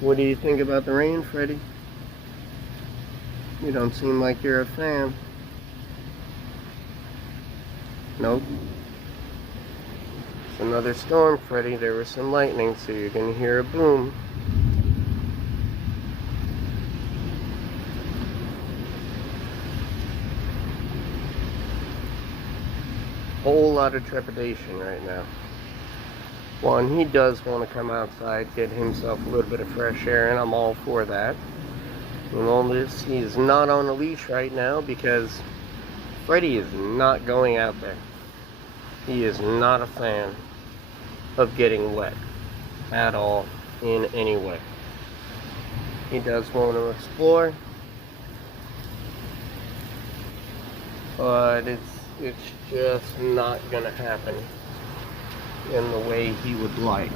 What do you think about the rain, Freddy? You don't seem like you're a fan. Nope. It's another storm, Freddy. There was some lightning, so you're gonna hear a boom. Whole lot of trepidation right now. One, he does want to come outside, get himself a little bit of fresh air, and I'm all for that. And all this, he is not on a leash right now because Freddy is not going out there. He is not a fan of getting wet at all in any way. He does want to explore, but it's just not gonna happen in the way he would like.